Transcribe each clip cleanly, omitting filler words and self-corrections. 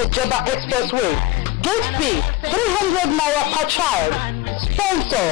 Ejeba Expressway. Gate fee 300 naira per child. Sponsor.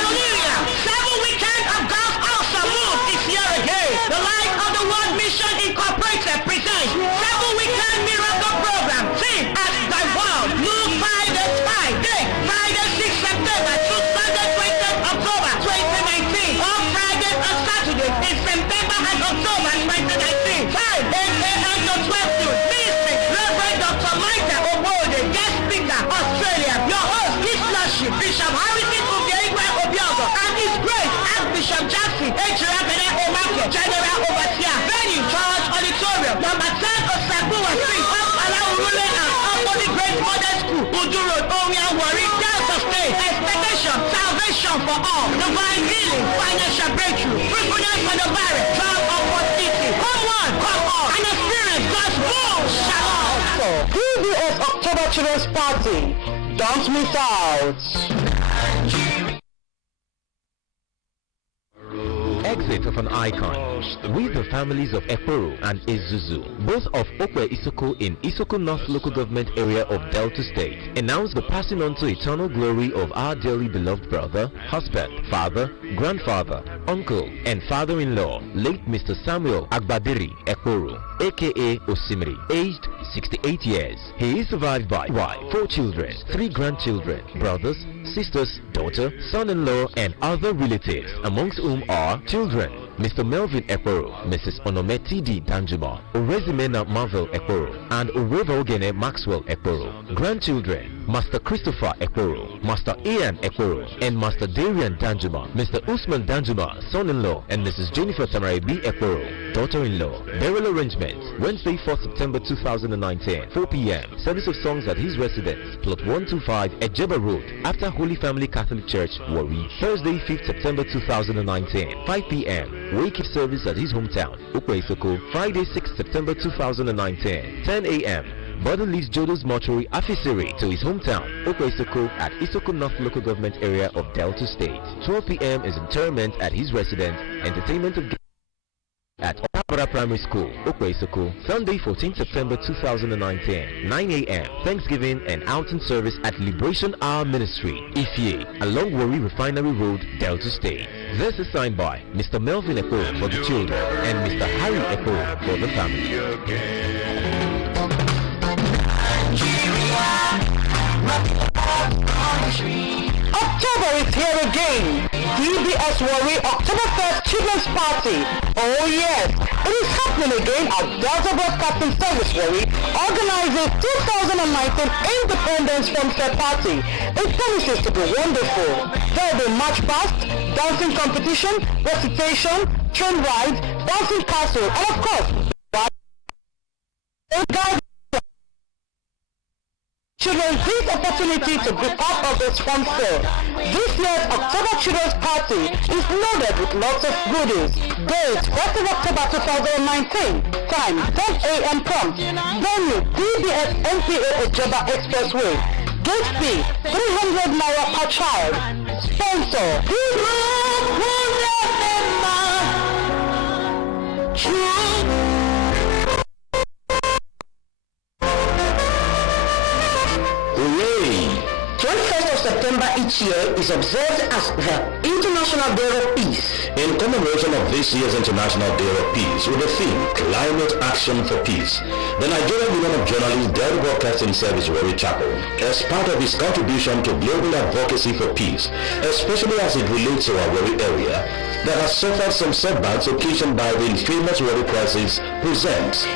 Hallelujah! 7 weekends of God's awesome move this year again. The Light of the World Mission Incorporated presents 7 weekend miracle program. Theme as thy world. Move by the tide. Date Friday 6 September to Sunday 20th October 2019. On Friday and Saturday in September and October 2019. Time 8 a.m. to 12 noon. Ministry Reverend Dr. Michael Obode, guest speaker, Australia. Your host, His Lordship Bishop Harrison Ugeigwe Obiogo, and His Grace Archbishop Jackson Ejiragene Omake, General Overseer. Venue Church Auditorium, number 10 Osabuwa Street, off Alaurule and Opposite Great Modern School, Udu Road, Omia Wari, Delta State. Expectation, salvation for all, divine healing, financial breakthrough, fruitfulness for the barren, job opportunity. Come on, come on, and experience God's full shalom. DBS October Children's Party. Don't miss out. Exit of an icon with the families of Ekporo and Izuzu, both of Okwe Isoko in Isoko North Local Government Area of Delta State, announce the passing on to eternal glory of our dearly beloved brother, husband, father, grandfather, uncle, and father-in-law, late Mr. Samuel Agbadiri Ekporo, aka Osimiri, aged 68 years. He is survived by wife, 4 children, 3 grandchildren, brothers, sisters, daughter, son-in-law, and other relatives, amongst whom are children Mr. Melvin Ekporo, Mrs. Onometi D. Danjuma, Orezimena Marvel Ekporo, and Oreva Ogene Maxwell Ekporo. Grandchildren Master Christopher Ekporo, Master Ian Ekporo, and Master Darian Danjuma, Mr. Usman Danjuma, son-in-law, and Mrs. Jennifer Tamarai B. Ekporo, daughter-in-law. Burial arrangements Wednesday, 4th September 2019, 4 p.m. Service of songs at his residence, plot 125 Ejeba Road, after Holy Family Catholic Church, Warri. Thursday, 5th September 2019, 5 p.m. Wake service at his hometown, Ukwe-Isoko. Friday, 6th September 2019, 10 a.m. Brother leaves Jodo's mortuary officery to his hometown, Ukwe-Isoko, at Isoko North Local Government Area of Delta State. 12 p.m. is interment at his residence. Entertainment of at Otabara Primary School, Ukwe-Isoko. Sunday, 14th September 2019, 9 a.m. Thanksgiving and outing service at Liberation Hour Ministry, Ifye, along Warri Refinery Road, Delta State. This is signed by Mr. Melvin Ekporo for the children and Mr. Harry Ekporo for the family. October is here again. DBS Warri October 1st Children's Party. Oh yes, it is happening again at Delta Broadcasting Service Warri, organizing 2019 Independence Film Fair Party. It promises to be wonderful. There will be march past, dancing competition, recitation, train rides, dancing castle, and of course, children this opportunity to be part of this fun fair. This year's October Children's Party is loaded with lots of goodies. Date 1st of October 2019. Time 10 a.m. prompt. Venue DBS NPA Ejeba Expressway. Gate fee 300 naira per child. Sponsor. September each year is observed as the International Day of Peace. In commemoration of this year's International Day of Peace with the theme Climate Action for Peace, the Nigerian Union of Journalists Delta Broadcasting Service Warri Chapel, as part of its contribution to global advocacy for peace, especially as it relates to our Warri area, that has suffered some setbacks occasioned by the infamous Warri crisis, presents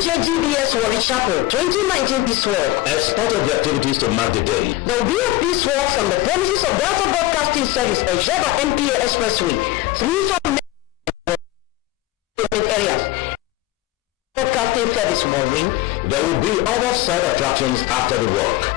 DBS Warri Chapel 2019 Peace Walk. As part of the activities to mark the day, there will be a peace walk from the premises of Delta Broadcasting Service Ejeba NPA Expressway through some areas. Broadcasting Service Warri. There will be other side attractions after the walk.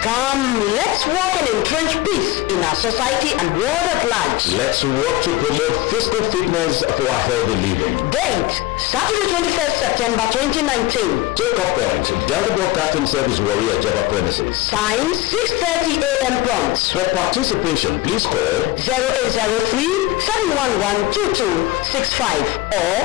Come, let's work and entrench peace in our society and world at large. Let's work to promote physical fitness for our healthy living. Date, Saturday 21st September 2019. Take-off point, Delta Broadcasting Service Warri Ejeba premises. Time, 6:30 a.m. prompt. For participation, please call 0803 711-2265 or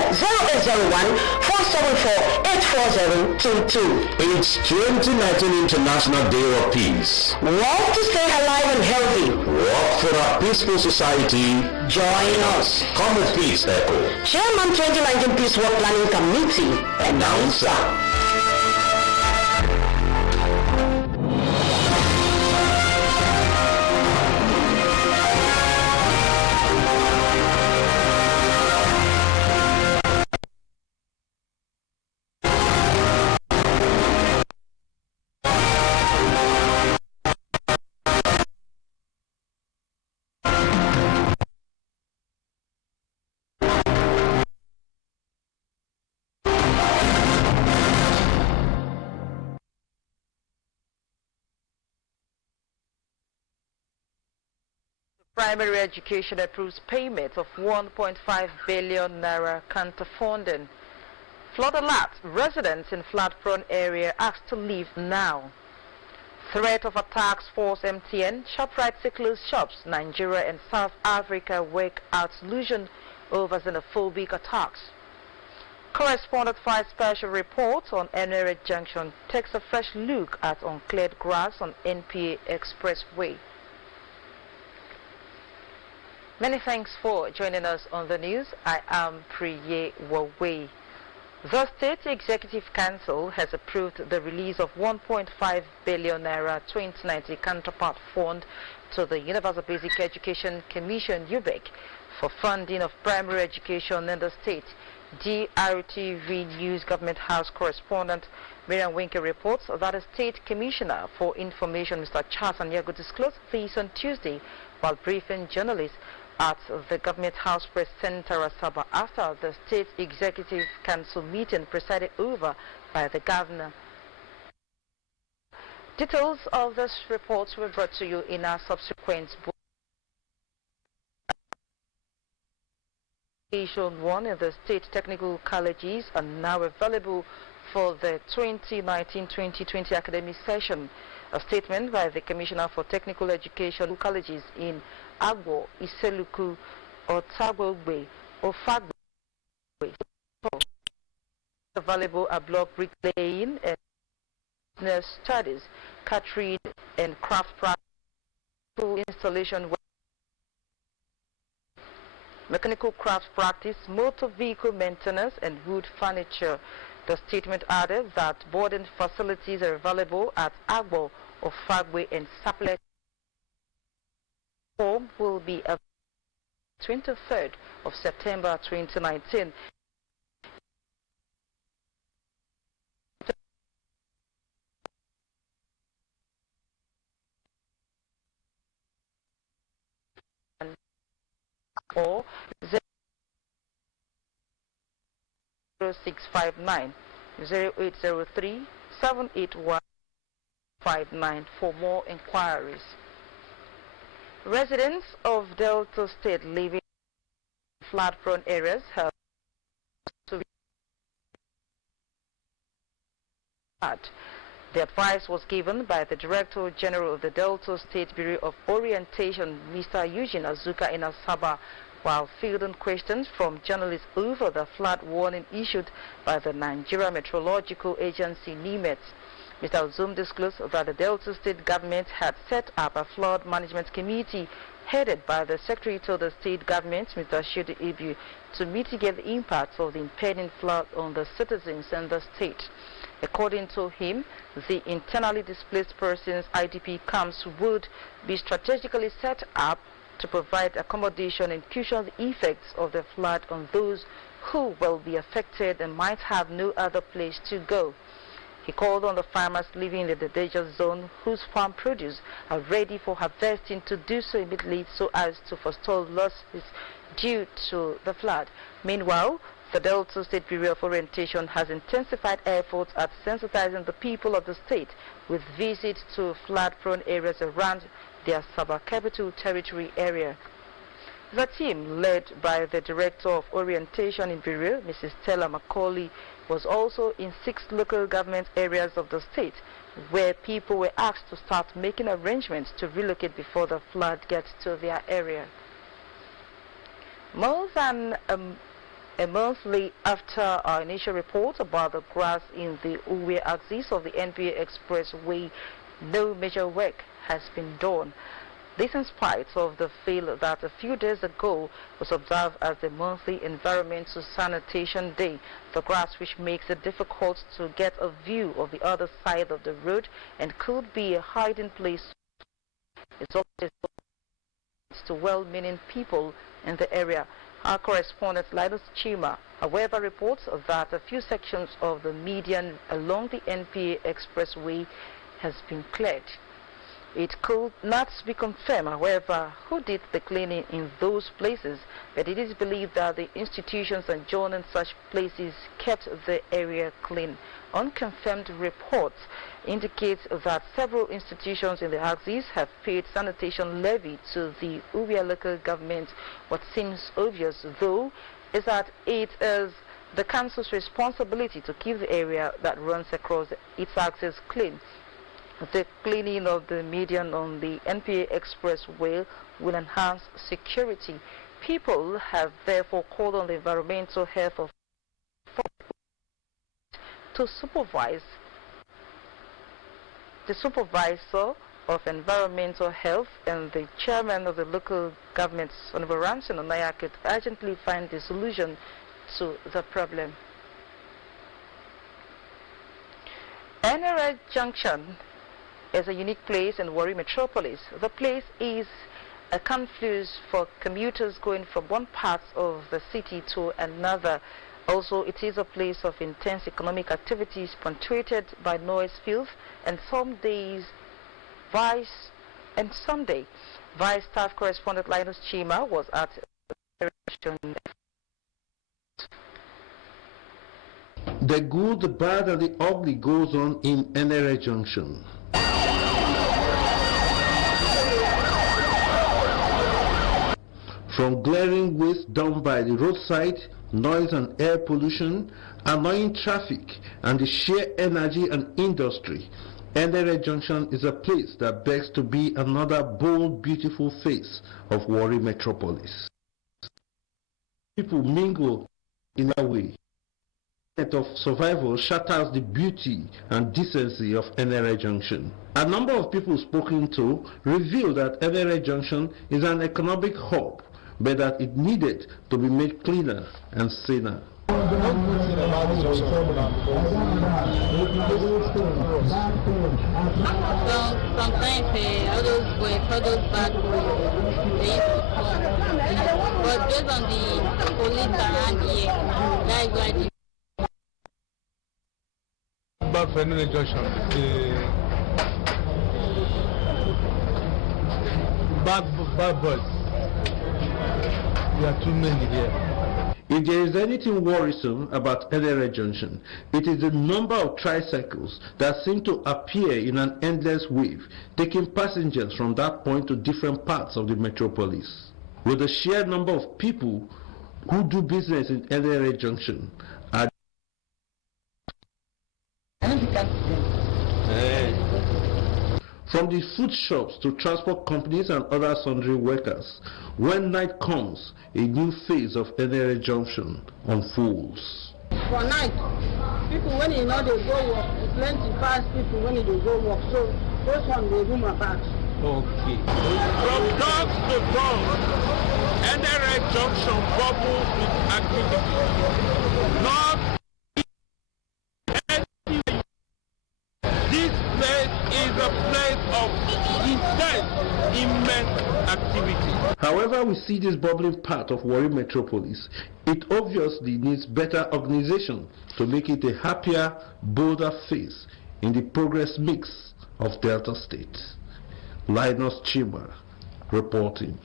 0801-474-84022. It's 2019 International Day of Peace. Want to stay alive and healthy? Work for a peaceful society. Join us. Come with Peace Echo. Chairman 2019 Peace Work Planning Committee. Announcer. Primary education approves payment of 1.5 billion naira counter funding. Flood alert. Residents in flood-prone area asked to leave now. Threat of attacks force MTN. ShopRite close shops. Nigeria and South Africa work out solution over xenophobic attacks. Correspondent files special report on Enere Junction takes a fresh look at uncleared grass on NPA Expressway. Many thanks for joining us on the news. I am Priye Wawe. The State Executive Council has approved the release of 1.5 billion naira 2090 counterpart fund to the Universal Basic Education Commission (UBEC) for funding of primary education in the state. Drtv News Government House correspondent Miriam Winke reports that the State Commissioner for Information, Mr. Charles Anyago, disclosed this on Tuesday while briefing journalists at the Government House Press Center Asaba after the State Executive Council meeting presided over by the Governor. Details of this report were brought to you in our subsequent book. Education 1 in the state technical colleges are now available for the 2019-2020 academic session. A statement by the Commissioner for Technical Education Colleges in Agbo, Iseluku, Otagogbe, Ofagbe. Available are block bricklaying and business studies, catering and craft practice, installation, mechanical craft practice, motor vehicle maintenance and wood furniture. The statement added that boarding facilities are available at Agbo, Ofagbe and Saplet. Form will be available 23rd of September 2019. Or 0659 0803 781 59 for more inquiries. Residents of Delta State living in flood-prone areas have to be The advice was given by the Director General of the Delta State Bureau of Orientation, Mr. Eugene Azuka in Asaba, while fielding questions from journalists over the flood warning issued by the Nigeria Meteorological Agency, NIMET. Mr. Zoom disclosed that the Delta State government had set up a flood management committee headed by the Secretary to the State Government, Mr. Shudi Ibu, to mitigate the impacts of the impending flood on the citizens in the state. According to him, the internally displaced persons IDP camps would be strategically set up to provide accommodation and cushion the effects of the flood on those who will be affected and might have no other place to go. He called on the farmers living in the danger zone whose farm produce are ready for harvesting to do so immediately so as to forestall losses due to the flood. Meanwhile, the Delta State Bureau of Orientation has intensified efforts at sensitizing the people of the state with visits to flood-prone areas around the Asaba Capital Territory area. The team, led by the Director of Orientation in Bureau, Mrs. Stella Macaulay, was also in 6 local government areas of the state where people were asked to start making arrangements to relocate before the flood gets to their area. More than a month after our initial report about the grass in the Uwe axis of the NPA Expressway, no major work has been done. This in spite of the fail that a few days ago was observed as the monthly Environmental Sanitation Day. The grass, which makes it difficult to get a view of the other side of the road and could be a hiding place, is also to well-meaning people in the area. Our correspondent Linus Chima, however, reports that a few sections of the median along the NPA Expressway has been cleared. It could not be confirmed, however, who did the cleaning in those places, but it is believed that the institutions adjoining such places kept the area clean. Unconfirmed reports indicate that several institutions in the axis have paid sanitation levy to the Ubia local government. What seems obvious, though, is that it is the council's responsibility to keep the area that runs across its axis clean. The cleaning of the median on the NPA Expressway will enhance security. People have therefore called on the environmental health of to supervise. The supervisor of environmental health and the chairman of the local government, Honorable Ramson Onaya, could urgently find a solution to the problem. NRA Junction is a unique place in Warri Metropolis. The place is a confluence for commuters going from one part of the city to another. Also, it is a place of intense economic activities punctuated by noise, filth, and some days Sunday. Vice Staff Correspondent Linus Chima was at The good, the bad, and the ugly goes on in NRA Junction. From glaring waste done by the roadside, noise and air pollution, annoying traffic, and the sheer energy and industry, NRA Junction is a place that begs to be another bold, beautiful face of Warri Metropolis. People mingle in a way. Of survival shatters the beauty and decency of NRA Junction. A number of people spoken to reveal that NRA Junction is an economic hub, but that it needed to be made cleaner and saner. Sometimes all those boys, all those bad boys, they used to come. But based on the police around here, that is why they bad for any junction. Bad boys. There are too many here. If there is anything worrisome about NRA Junction, it is the number of tricycles that seem to appear in an endless wave, taking passengers from that point to different parts of the metropolis. With the sheer number of people who do business in NRA Junction are from the food shops to transport companies and other sundry workers. When night comes, a new phase of NRA Junction unfolds. For night, people when you know they go work, plenty fast people when they go work, so those ones they room about. Okay. From dusk to dawn, NRA Junction bubbles with activity. Not this place is a place of intense, immense activity. However we see this bubbling part of Warri Metropolis, it obviously needs better organization to make it a happier, bolder face in the progress mix of Delta State. Linus Chima reporting.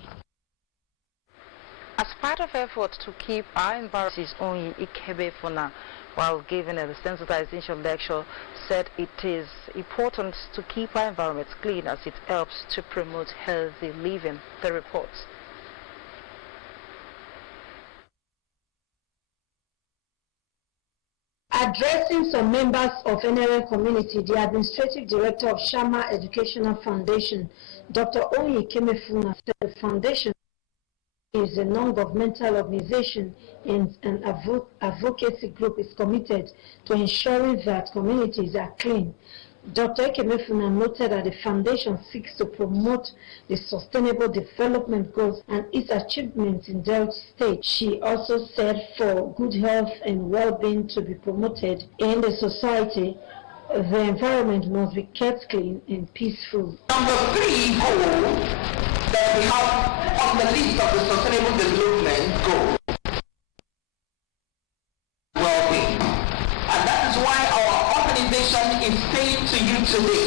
As part of efforts to keep our environment on Ikebe for now, while giving a sensitization lecture, said it is important to keep our environment clean as it helps to promote healthy living. The reports. Addressing some members of NRA community, the Administrative Director of Shama Educational Foundation, Dr. Onyi Kemefuna, said the foundation is a non-governmental organization and an advocacy group is committed to ensuring that communities are clean. Dr. Ekemefuna noted that the foundation seeks to promote the sustainable development goals and its achievements in Delta State. She also said for good health and well-being to be promoted in the society, the environment must be kept clean and peaceful. Number 3 goal that we have on the list of the sustainable development goals, well-being. And that is why our organization is saying to you today,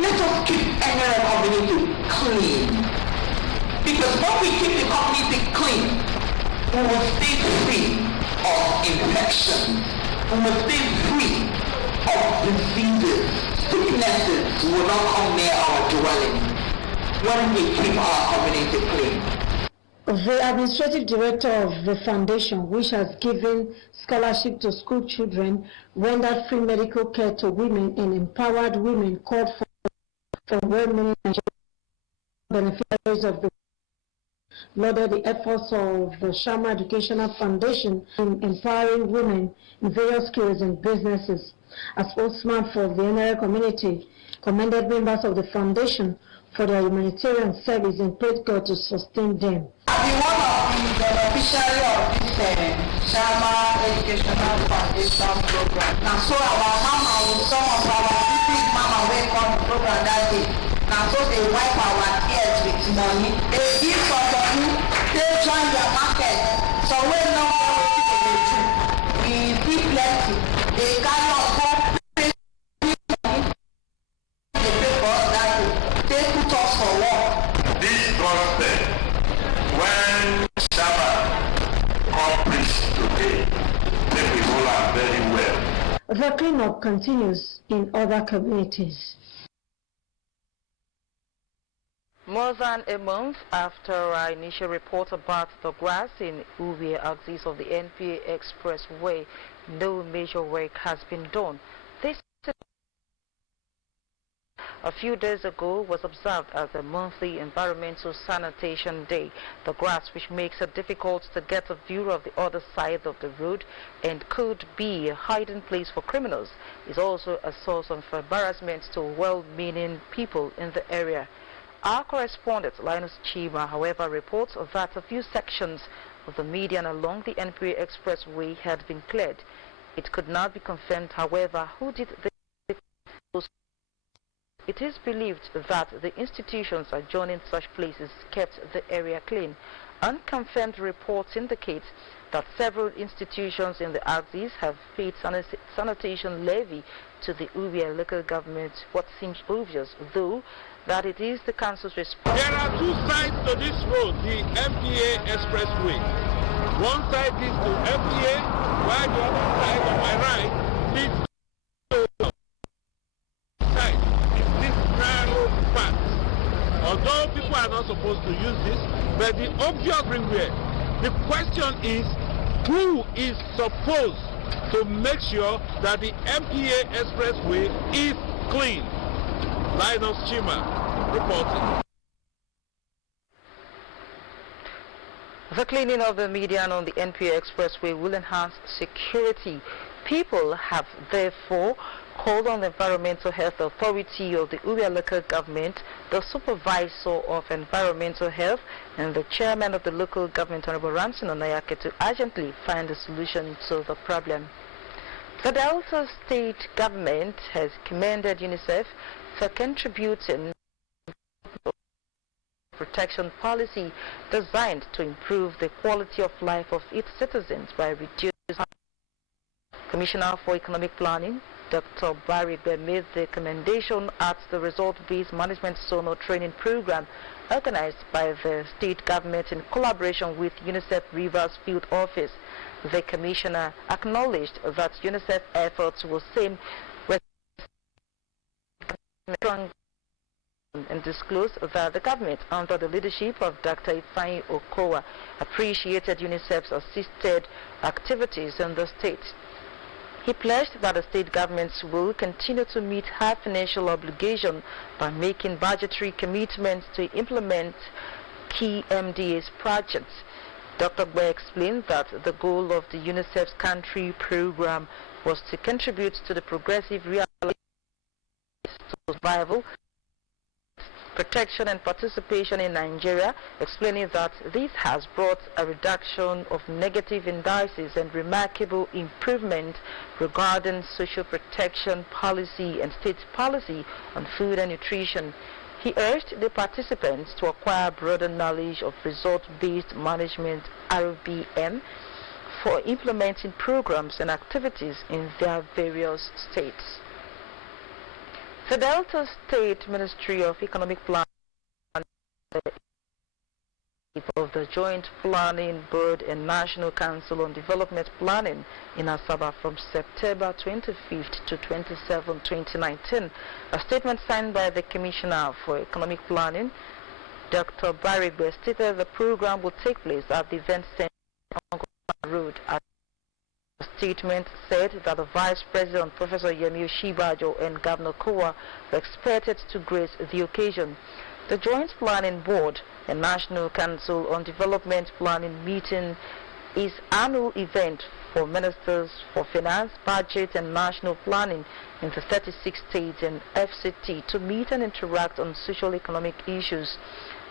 let us keep our community clean. Because when we keep the community clean, we will stay free of infections. We will stay free of diseases. Sicknesses will not come near our dwelling when we keep our community clean. The administrative director of the foundation, which has given scholarship to school children, rendered free medical care to women, and empowered women, called for well-meaning beneficiaries of the lauded the efforts of the Shama Educational Foundation in empowering women in various skills and businesses. A spokesman for the NRA community commended members of the foundation for their humanitarian service and prayed God to sustain them. I'll be one of the beneficiaries of this Shama Educational Foundation program. Now, so our mama, some of our big mama wake on the program that day. Now, so they wipe our tears with money. They give some money, they join their market. So when no one they do, we see plenty. They cannot go pay money. They pay for us that day. They put us for work. This gospel, when Shabbat accomplished today, they people are very well. The cleanup continues in other communities. More than a month after our initial report about the grass in Uwe axis of the NPA Expressway, no major work has been done. This a few days ago was observed as a monthly environmental sanitation day. The grass, which makes it difficult to get a view of the other side of the road and could be a hiding place for criminals, is also a source of embarrassment to well-meaning people in the area. Our correspondent, Linus Chima, however, reports that a few sections of the median along the NPA Expressway had been cleared. It could not be confirmed, however, who did this. It is believed that the institutions adjoining such places kept the area clean. Unconfirmed reports indicate that several institutions in the axis have paid sanitation levy to the Ubia local government. What seems obvious, though, that it is the council's response. There are two sides to this road, the MPA Expressway. One side leads to MPA, while the other side on my right leads to the side. It's this narrow path. Although people are not supposed to use this, but the obvious everywhere. The question is, who is supposed to make sure that the MPA Expressway is clean? Linus Chima reporting. The cleaning of the median on the NPA Expressway will enhance security. People have therefore called on the Environmental Health Authority of the Ubia local government, the Supervisor of Environmental Health, and the Chairman of the local government, Honorable Ramson Onayake, to urgently find a solution to the problem. The Delta State government has commended UNICEF for contributing protection policy designed to improve the quality of life of its citizens by reducing harm. Commissioner for Economic Planning, Dr. Barry Bear, made the commendation at the Result-Based Management Sonar Training Program organized by the state government in collaboration with UNICEF Rivers Field Office. The commissioner acknowledged that UNICEF efforts will seem strong and disclosed that the government, under the leadership of Dr. Ifeanyi Okowa, appreciated UNICEF's assisted activities in the state. He pledged that the state governments will continue to meet her financial obligation by making budgetary commitments to implement key MDA's projects. Dr. Gbe explained that the goal of the UNICEF's country program was to contribute to the progressive realization of survival, protection and participation in Nigeria, explaining that this has brought a reduction of negative indices and remarkable improvement regarding social protection policy and state policy on food and nutrition. He urged the participants to acquire broader knowledge of result-based management (RBM) for implementing programs and activities in their various states. The Delta State Ministry of Economic Planning of the Joint Planning Board and National Council on Development Planning in Asaba from September 25th to 27, 2019. A statement signed by the Commissioner for Economic Planning, Dr. Barigbe, stated the program will take place at the event center on Road. The statement said that the Vice President, Professor Yemi Oshibajo, and Governor Kowa were expected to grace the occasion. The Joint Planning Board and National Council on Development Planning meeting is an annual event for ministers for finance, budget, and national planning in the 36 states and FCT to meet and interact on social economic issues.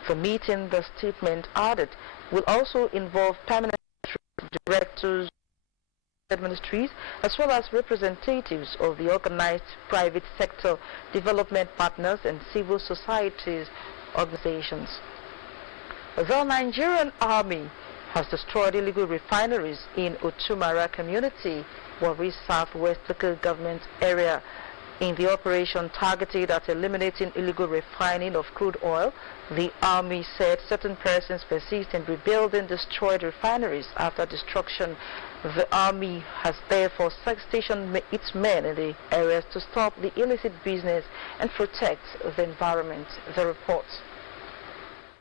The meeting, the statement added, will also involve permanent directors, ministries, as well as representatives of the organized private sector, development partners, and civil societies organizations. The Nigerian Army has destroyed illegal refineries in Otumara community, Warri Southwest local government area. In the operation targeted at eliminating illegal refining of crude oil, the Army said certain persons persist in rebuilding destroyed refineries after destruction. The Army has therefore stationed its men in the areas to stop the illicit business and protect the environment. The report.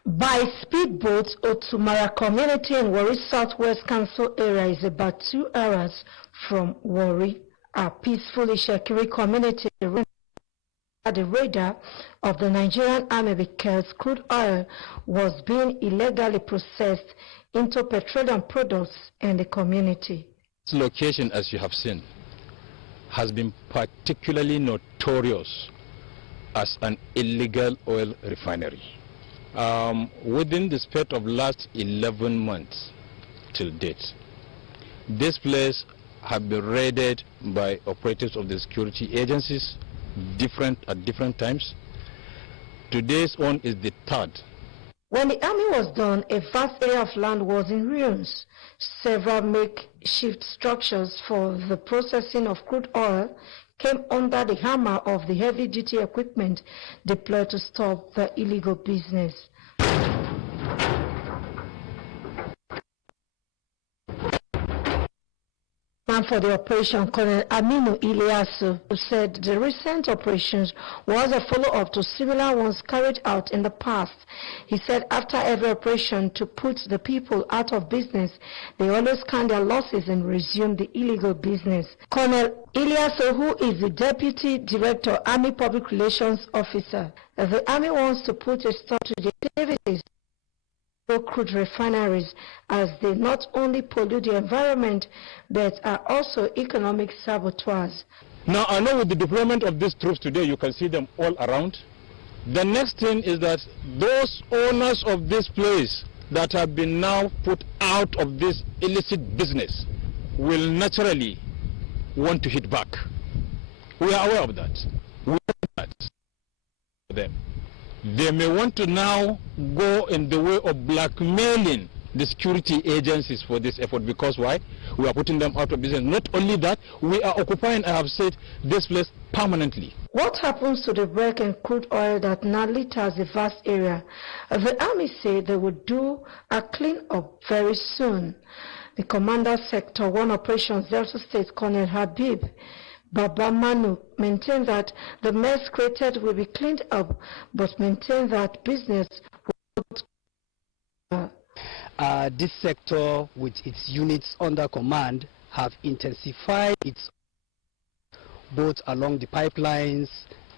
By speedboat, Otumara community in Warri Southwest Council area is about 2 hours from Warri. A peaceful Ishekiri community at the radar of the Nigerian Army because crude oil was being illegally processed into petroleum products in the community. This location, as you have seen, has been particularly notorious as an illegal oil refinery. Within the span of last 11 months till date, this place have been raided by operatives of the security agencies at different times. Today's one is the third. When the army was done, a vast area of land was in ruins. Several makeshift structures for the processing of crude oil came under the hammer of the heavy-duty equipment deployed to stop the illegal business. And for the operation, Colonel Aminu Iliasu said the recent operations was a follow-up to similar ones carried out in the past. He said after every operation to put the people out of business, they always count their losses and resume the illegal business. Colonel Iliasu, who is the Deputy Director, Army Public Relations Officer, the Army wants to put a stop to the activities crude refineries as they not only pollute the environment but are also economic saboteurs. Now I know with the deployment of these troops today you can see them all around. The next thing is that those owners of this place that have been now put out of this illicit business will naturally want to hit back. We are aware of that. We know that them. They may want to now go in the way of blackmailing the security agencies for this effort, because why? We are putting them out of business. Not only that, we are occupying, I have said, this place permanently. What happens to the wreck and crude oil that now litters a vast area? The Army say they will do a clean-up very soon. The Commander Sector 1 Operations Delta State, Colonel Habib Baba Manu, maintained that the mess created will be cleaned up, but maintain that business will this sector, with its units under command, have intensified its both along the pipelines,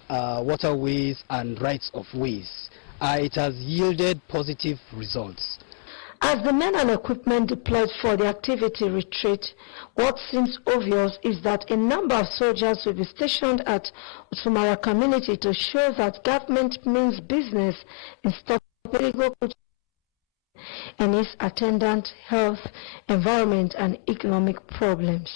waterways, and rights of ways. it has yielded positive results. As the men and equipment deployed for the activity retreat, what seems obvious is that a number of soldiers will be stationed at Usumara community to show that government means business in stopping illegal and its attendant health, environment and economic problems.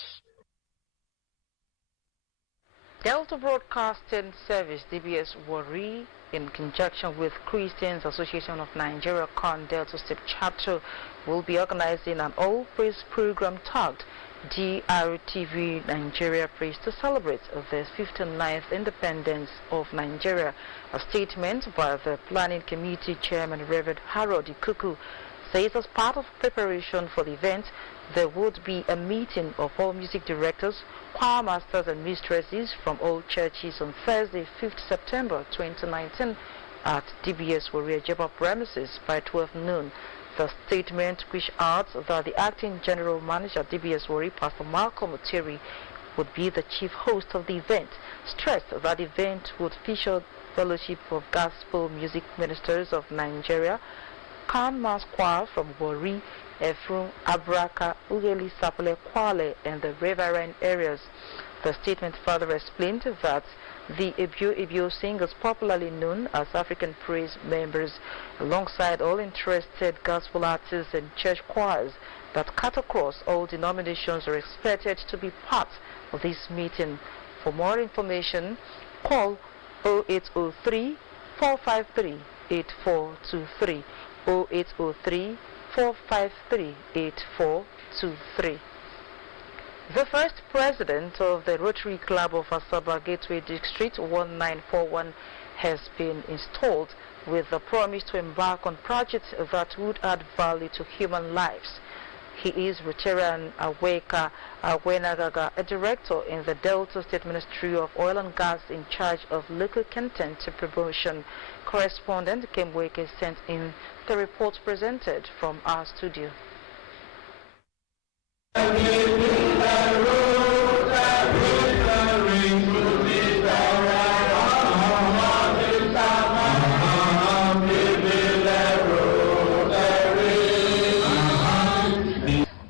Delta Broadcasting Service DBS Warri, in conjunction with Christians Association of Nigeria Con Delta State Chapter, will be organizing an all-praise program tagged Drtv Nigeria Praise to celebrate the 59th independence of Nigeria. A statement by the Planning Committee Chairman Reverend Harold Ikuku says as part of preparation for the event, there would be a meeting of all music directors, choir masters and mistresses from all churches on Thursday, 5th September 2019 at DBS Warrior Jeba premises by 12 noon. The statement, which adds that the acting general manager DBS Warrior, Pastor Malcolm Oteri, would be the chief host of the event, stressed that the event would feature fellowship of gospel music ministers of Nigeria, Khan Mass Choir from Warri, Efrun, Abraka, Ugeli, Sapele, Kwale, and the riverine areas. The statement further explained that the Ibio singers, popularly known as African Praise members, alongside all interested gospel artists and church choirs that cut across all denominations, are expected to be part of this meeting. For more information, call 0803 453 8423, 0803 453 8423. The first president of the Rotary Club of Asaba Gateway District 1941 has been installed with the promise to embark on projects that would add value to human lives. He is Rotarian Aweka Awenagaga, a director in the Delta State Ministry of Oil and Gas in charge of local content promotion. Correspondent Kemweke sent in the report presented from our studio.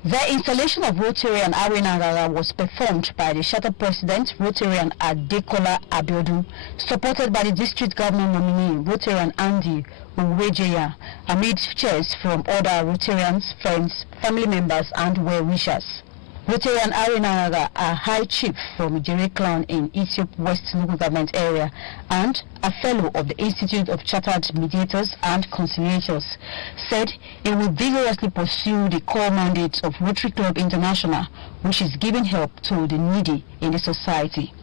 The installation of Rotarian Arinagara was performed by the Charter President, Rotarian Adekola Abiodun, supported by the District Government nominee, Rotarian Andy Uwejeya, amid cheers from other Rotarians, friends, family members, and well-wishers. Rotarian Arinagara, a high chief from Ijere clan in Ethiop West local government area and a fellow of the Institute of Chartered Mediators and Conciliators, said he will vigorously pursue the core mandate of Rotary Club International, which is giving help to the needy in the society.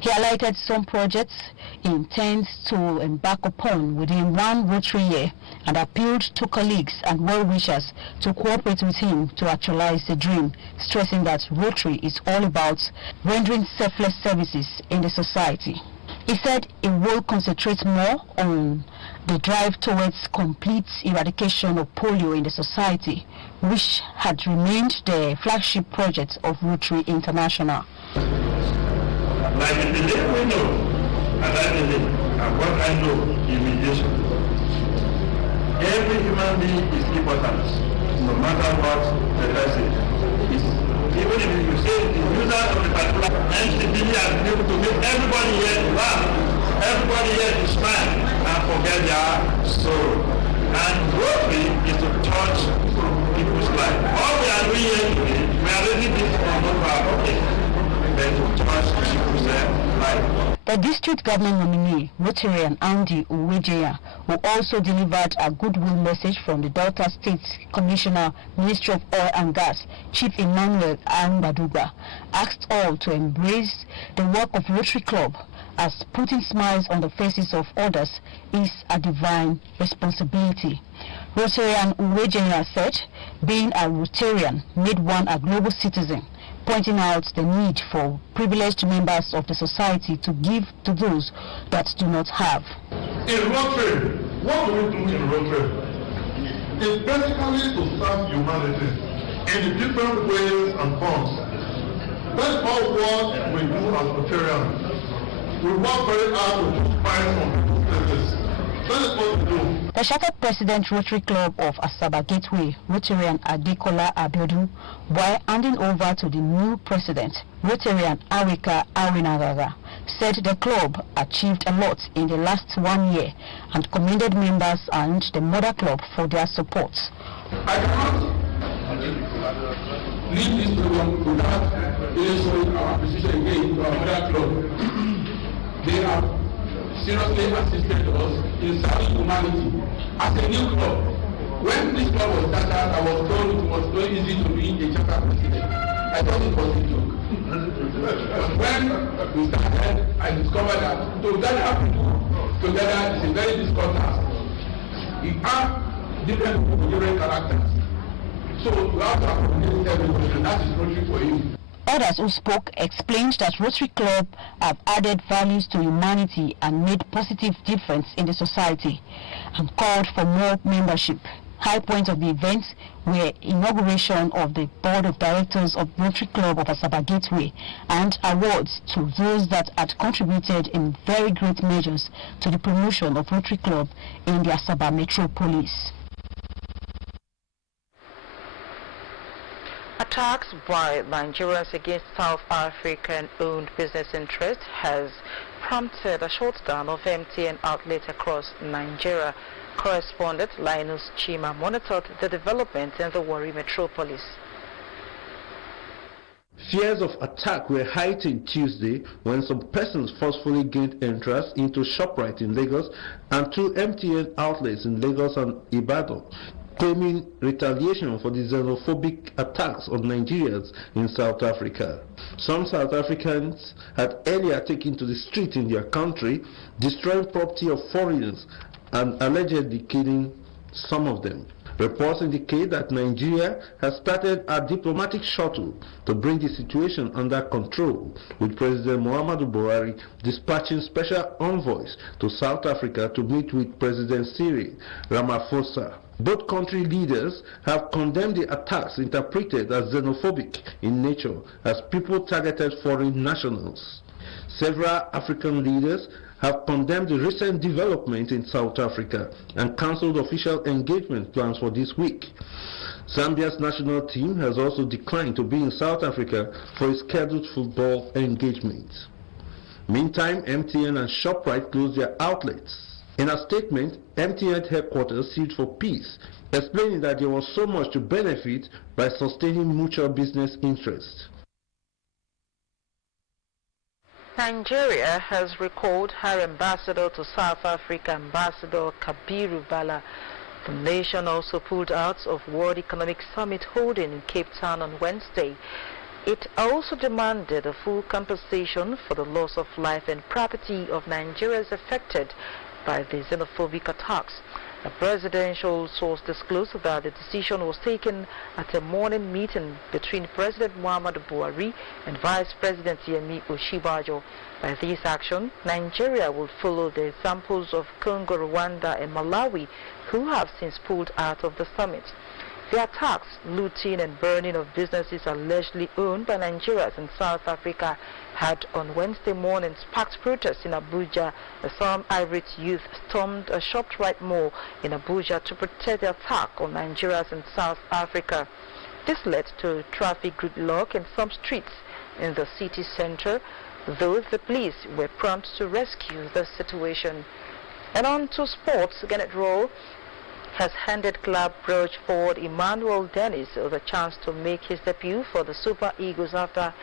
He highlighted some projects he intends to embark upon within one Rotary year and appealed to colleagues and well-wishers to cooperate with him to actualize the dream, stressing that Rotary is all about rendering selfless services in the society. He said he will concentrate more on the drive towards complete eradication of polio in the society, which had remained the flagship project of Rotary International. Like in the day we know, and I believe, and what I know in mediation, every human being is important, no matter what the person is. Even if you say the user of the particular NCPD has been able to make everybody here to laugh, everybody here to smile, and forget their sorrow. And Rotary is to touch people's life. All we are doing here today, we are raising this from our pocket. The district government nominee, Rotarian Andy Uwejeya, who also delivered a goodwill message from the Delta State Commissioner, Ministry of Oil and Gas, Chief Emmanuel Ambaduga, asked all to embrace the work of Rotary Club, as putting smiles on the faces of others is a divine responsibility. Rotarian Uwejeya said being a Rotarian made one a global citizen, pointing out the need for privileged members of the society to give to those that do not have. In Rotary, what do we do in Rotary? It's basically to serve humanity in different ways and forms. That's all what we do as Rotarians. We work very hard to find some people's places. The Shattered President Rotary Club of Asaba Gateway, Rotarian Adekola Abiodun, while handing over to the new president, Rotarian Awika Awinagaga, said the club achieved a lot in the last 1 year and commended members and the mother club for their support. I cannot leave this program without showing our appreciation again to our mother club. They have seriously assisted us in serving humanity as a new club. When this club was started, I was told it was very easy to be a chapter president. I thought it was a joke. But when we started, I discovered that to gather people together is a very difficult task. We have different people with different characters. So we have to accommodate everybody, and that is Rotary for you. Others who spoke explained that Rotary Club have added values to humanity and made positive difference in the society and called for more membership. High points of the event were inauguration of the Board of Directors of Rotary Club of Asaba Gateway and awards to those that had contributed in very great measures to the promotion of Rotary Club in the Asaba metropolis. Attacks by Nigerians against South African-owned business interests has prompted a shutdown of MTN outlets across Nigeria. Correspondent Linus Chima monitored the development in the Warri metropolis. Fears of attack were heightened Tuesday when some persons forcefully gained entrance into ShopRite in Lagos and 2 MTN outlets in Lagos and Ibadan, claiming retaliation for the xenophobic attacks on Nigerians in South Africa. Some South Africans had earlier taken to the street in their country, destroying property of foreigners and allegedly killing some of them. Reports indicate that Nigeria has started a diplomatic shuttle to bring the situation under control, with President Muhammadu Buhari dispatching special envoys to South Africa to meet with President Cyril Ramaphosa. Both country leaders have condemned the attacks interpreted as xenophobic in nature as people targeted foreign nationals. Several African leaders have condemned the recent development in South Africa and cancelled official engagement plans for this week. Zambia's national team has also declined to be in South Africa for its scheduled football engagements. Meantime, MTN and ShopRite closed their outlets. In a statement, MTN headquarters sued for peace, explaining that there was so much to benefit by sustaining mutual business interests. Nigeria has recalled her ambassador to South Africa, Ambassador Kabiru Bala. The nation also pulled out of World Economic Summit holding in Cape Town on Wednesday. It also demanded a full compensation for the loss of life and property of Nigerians affected by the xenophobic attacks. A presidential source disclosed that the decision was taken at a morning meeting between President Muhammadu Buhari and Vice President Yemi Oshibajo. By this action, Nigeria will follow the examples of Congo, Rwanda and Malawi, who have since pulled out of the summit. The attacks, looting and burning of businesses allegedly owned by Nigerians in South Africa had on Wednesday morning sparked protests in Abuja as some irate youth stormed a ShopRite mall in Abuja to protest the attack on Nigerians in South Africa. This led to traffic gridlock in some streets in the city center, though the police were prompt to rescue the situation. And on to sports, Gannett Rowe has handed club Bruges forward Emmanuel Dennis the chance to make his debut for the Super Eagles after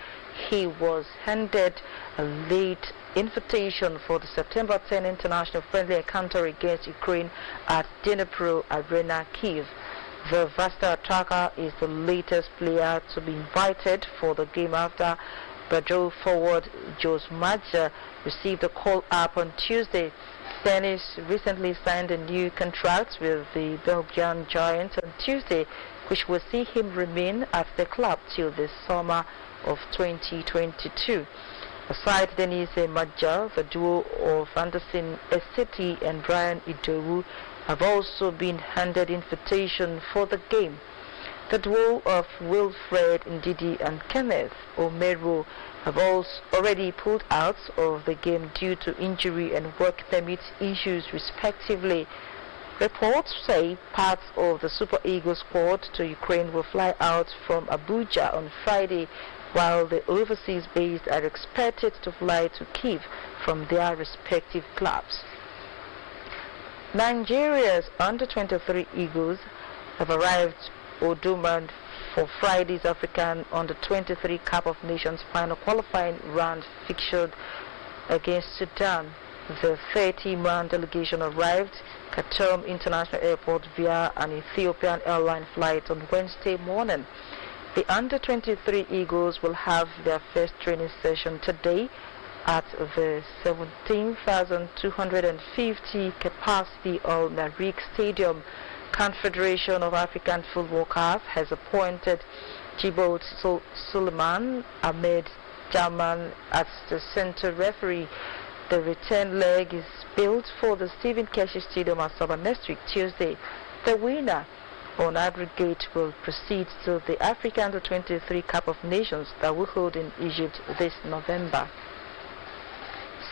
he was handed a late invitation for the September 10 international friendly encounter against Ukraine at Dnipro Arena, Kyiv. The versatile attacker is the latest player to be invited for the game after Bordeaux forward Jose Maja received a call up on Tuesday. Dennis recently signed a new contract with the Belgian Giants on Tuesday, which will see him remain at the club till the summer of 2022. Aside Dennis Maja, the duo of Anderson Eseti and Brian Idowu have also been handed invitation for the game. The duo of Wilfred Ndidi and Kenneth Omeru have also already pulled out of the game due to injury and work permit issues respectively. Reports say parts of the Super Eagles squad to Ukraine will fly out from Abuja on Friday, while the overseas based are expected to fly to Kyiv from their respective clubs. Nigeria's under-23 Eagles have arrived Oduman for Friday's African Under-23 Cup of Nations final qualifying round fixtured against Sudan. The 30-man delegation arrived Khartoum International Airport via an Ethiopian airline flight on Wednesday morning. The Under-23 Eagles will have their first training session today at the 17,250 capacity Al Marik Stadium. Confederation of African Football CAF has appointed Djibril Suleiman Ahmed Jaman as the center referee. The return leg is built for the Stephen Keshi Stadium at Asaba next week, Tuesday. The winner on aggregate will proceed to the African Under-23 Cup of Nations that will hold in Egypt this November.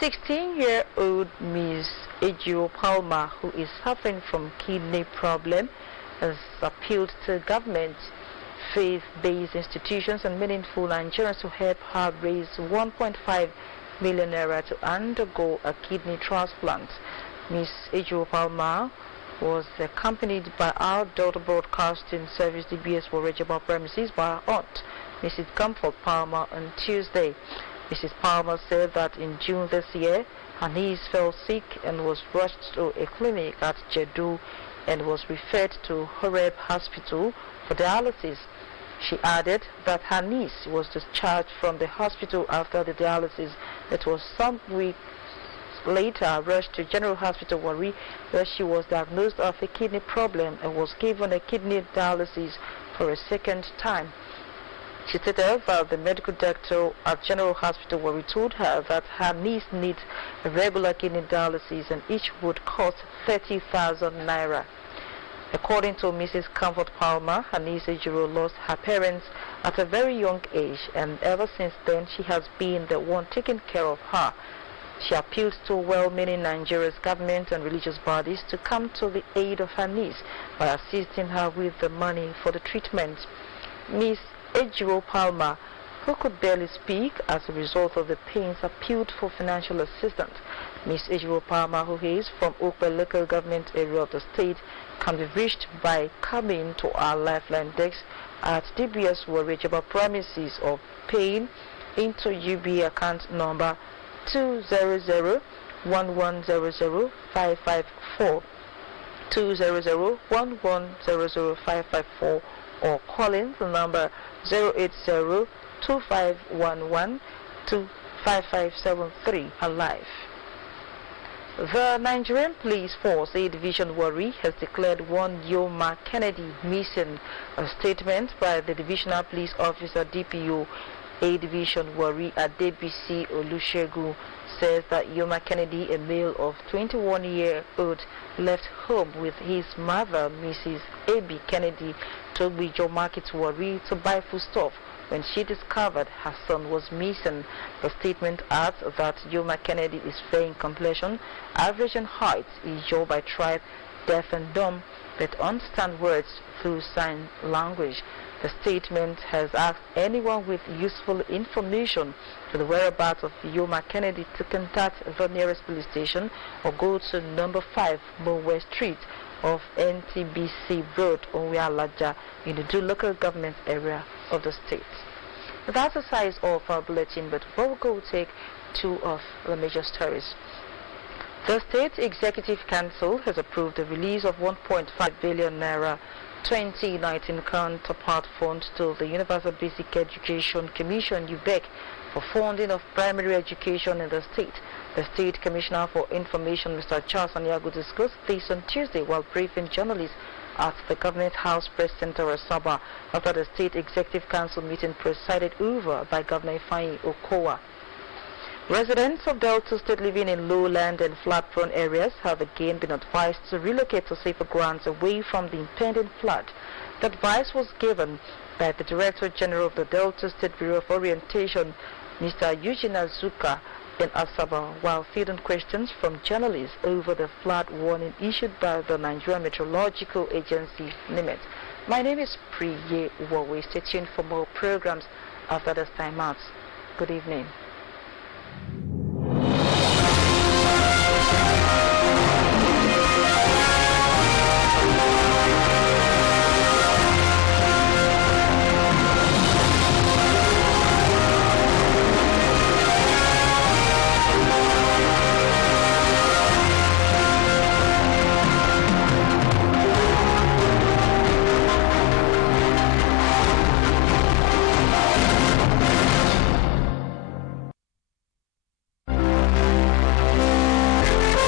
16-year-old Miss Ejiro Palmer, who is suffering from kidney problem, has appealed to government, faith-based institutions and meaningful Nigerians to help her raise 1.5 million naira to undergo a kidney transplant. Miss Ejiro Palmer was accompanied by our daughter broadcasting service DBS for Rejaba premises by her aunt, Mrs. Comfort Palmer, on Tuesday. Mrs. Palmer said that in June this year, her niece fell sick and was rushed to a clinic at Jedu and was referred to Horeb Hospital for dialysis. She added that her niece was discharged from the hospital after the dialysis. It was some weeks later rushed to General Hospital Warri, where she was diagnosed of a kidney problem and was given a kidney dialysis for a second time. She stated that the medical doctor at General Hospital Warri told her that her niece needs a regular kidney dialysis and each would cost 30,000 naira. According to Mrs. Comfort Palmer, her niece Ejiro lost her parents at a very young age, and ever since then she has been the one taking care of her. She appealed to well-meaning Nigeria's government and religious bodies to come to the aid of her niece by assisting her with the money for the treatment. Miss Ejiro Palmer, who could barely speak as a result of the pains, appealed for financial assistance. Miss Ejiro Palmer, who is from Okwe local government area of the state, can be reached by coming to our lifeline desk at DBS Warejaba premises or paying into UB account number 200-1100-554, 200-1100-554, or calling the number 080-2511-25573 alive. The Nigerian Police Force A Division Warri has declared one Yoma Kennedy missing. A statement by the Divisional Police Officer DPO A Division Warri at DBC Olusegun says that Yoma Kennedy, a male of 21-year-old, left home with his mother, Mrs. A.B. Kennedy, to Bijo Market Warri to buy foodstuff when she discovered her son was missing. The statement adds that Yoma Kennedy is fair in complexion, average in height, is Ijaw by tribe, deaf and dumb, but understands words through sign language. The statement has asked anyone with useful information to the whereabouts of Yoma Kennedy to contact the nearest police station or go to number 5 Mowe Street of NTBC Road, Onwe-Alaja, in the Du local government area of the state. That's the size of our bulletin, but we'll go take two of the major stories. The State Executive Council has approved the release of 1.5 billion naira 2019 counterpart fund to the Universal Basic Education Commission, UBEC, for funding of primary education in the state. The State Commissioner for Information, Mr. Charles Aniago, discussed this on Tuesday while briefing journalists at the Government House Press Center at Asaba after the State Executive Council meeting presided over by Governor Ifeanyi Okowa. Residents of Delta State living in lowland and flood-prone areas have again been advised to relocate to safer grounds away from the impending flood. The advice was given by the Director General of the Delta State Bureau of Orientation, Mr. Eugene Azuka, in Asaba, while fielding questions from journalists over the flood warning issued by the Nigerian Meteorological Agency, NIMET. My name is Priye Uwawe. Stay tuned for more programs after this time out. Good evening.